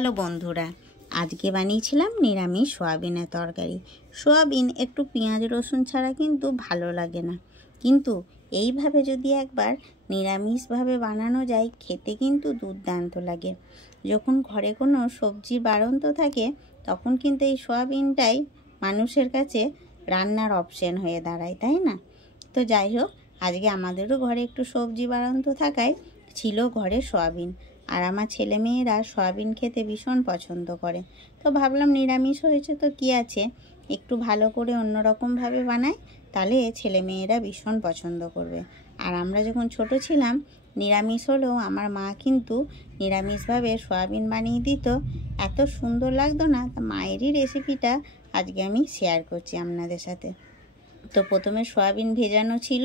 Hello বন্ধুরা, আজকে বানিয়েছিলাম নিরামিষ সোয়াবিনের তরকারি। সোয়াবিন একটু পেঁয়াজ রসুন ছাড়া কিন্তু ভালো লাগে না, কিন্তু এইভাবে যদি একবার নিরামিষভাবে বানানো যায় খেতে কিন্তু দুর্দান্ত লাগে। যখন ঘরে কোনো সবজির বাড়ন্ত থাকে তখন কিন্তু এই সোয়াবিনটাই মানুষের কাছে রান্নার অপশন হয়ে দাঁড়ায়, তাই না? তো যাই হোক, আজকে আমাদেরও ঘরে একটু সবজি বাড়ন্ত থাকায় ছিল ঘরে সোয়াবিন, আর আমার ছেলে মেয়েরা সয়াবিন খেতে ভীষণ পছন্দ করে। তো ভাবলাম নিরামিষ হয়েছে তো কী আছে, একটু ভালো করে অন্যরকমভাবে বানাই, তাহলে ছেলে মেয়েরা ভীষণ পছন্দ করবে। আর আমরা যখন ছোট ছিলাম, নিরামিষ হলেও আমার মা কিন্তু নিরামিষভাবে সয়াবিন বানিয়ে দিত, এত সুন্দর লাগতো না। তা মায়েরই রেসিপিটা আজকে আমি শেয়ার করছি আপনাদের সাথে। তো প্রথমে সয়াবিন ভেজানো ছিল,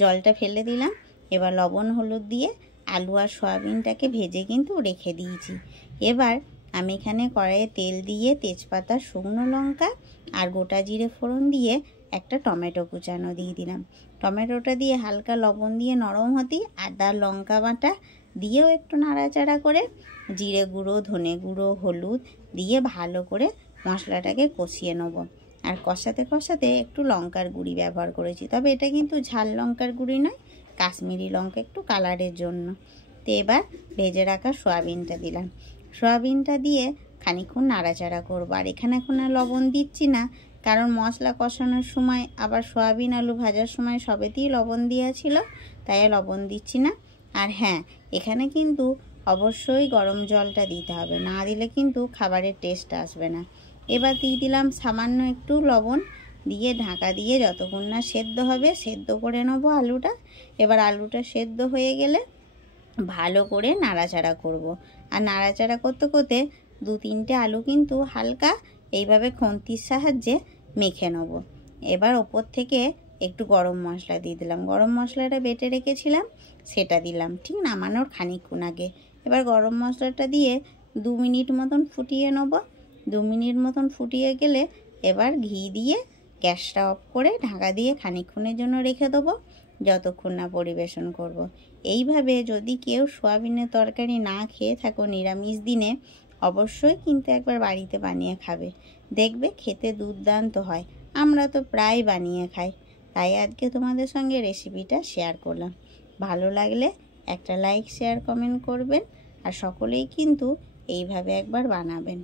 জলটা ফেলে দিলাম, এবার লবণ হলুদ দিয়ে আলু আর সয়াবিনটাকে ভেজে কিন্তু রেখে দিয়েছি। এবার আমি এখানে কড়াইয়ে তেল দিয়ে তেজপাতা, শুকনো লঙ্কা আর গোটা জিরে ফোড়ন দিয়ে একটা টমেটো কুচানো দিয়ে দিলাম। টমেটোটা দিয়ে হালকা লবণ দিয়ে নরম হতেই আদা লঙ্কা বাটা দিয়েও একটু নাড়াচাড়া করে জিরে গুঁড়ো, ধনে গুঁড়ো, হলুদ দিয়ে ভালো করে মশলাটাকে কষিয়ে নেব। আর কষাতে কষাতে একটু লঙ্কার গুঁড়ি ব্যবহার করেছি, তবে এটা কিন্তু ঝাল লঙ্কার গুঁড়ি নয়, কাশ্মীরি লঙ্কা, একটু কালারের জন্য। তো এবার ভেজে রাখা সয়াবিনটা দিলাম। সয়াবিনটা দিয়ে খানিকক্ষণ নাড়াচাড়া করবো। আর এখানে এখন আর লবণ দিচ্ছি না, কারণ মশলা কষানোর সময় আবার সয়াবিন আলু ভাজার সময় সবেতেই লবণ দেওয়া ছিল, তাই লবণ দিচ্ছি না। আর হ্যাঁ, এখানে কিন্তু অবশ্যই গরম জলটা দিতে হবে, না দিলে কিন্তু খাবারের টেস্ট আসবে না। এবার দিয়ে দিলাম সামান্য একটু লবণ, দিয়ে ঢাকা দিয়ে যতক্ষণ না সেদ্ধ হবে সেদ্ধ করে নেবো আলুটা। এবার আলুটা সেদ্ধ হয়ে গেলে ভালো করে নাড়াচাড়া করব। আর নাড়াচাড়া করতে করতে দু তিনটে আলু কিন্তু হালকা এইভাবে খুন্তির সাহায্যে মেখে নেব। এবার ওপর থেকে একটু গরম মশলা দিয়ে দিলাম। গরম মশলাটা বেটে রেখেছিলাম, সেটা দিলাম ঠিক নামানোর খানিকক্ষণ আগে। এবার গরম মশলাটা দিয়ে 2 মিনিট মতন ফুটিয়ে নেব। 2 মিনিট মতন ফুটিয়ে গেলে এবার ঘি দিয়ে গ্যাসটা অফ করে ঢাকা দিয়ে খানিকক্ষণের জন্য রেখে দেবো, যতক্ষণ না পরিবেশন করব। এইভাবে যদি কেউ সোয়াবিনের তরকারি না খেয়ে থাকো নিরামিষ দিনে, অবশ্যই কিন্তু একবার বাড়িতে বানিয়ে খাবে, দেখবে খেতে দুর্দান্ত হয়। আমরা তো প্রায় বানিয়ে খাই, তাই আজকে তোমাদের সঙ্গে রেসিপিটা শেয়ার করলাম। ভালো লাগলে একটা লাইক, শেয়ার, কমেন্ট করবেন, আর সকলেই কিন্তু এইভাবে একবার বানাবেন।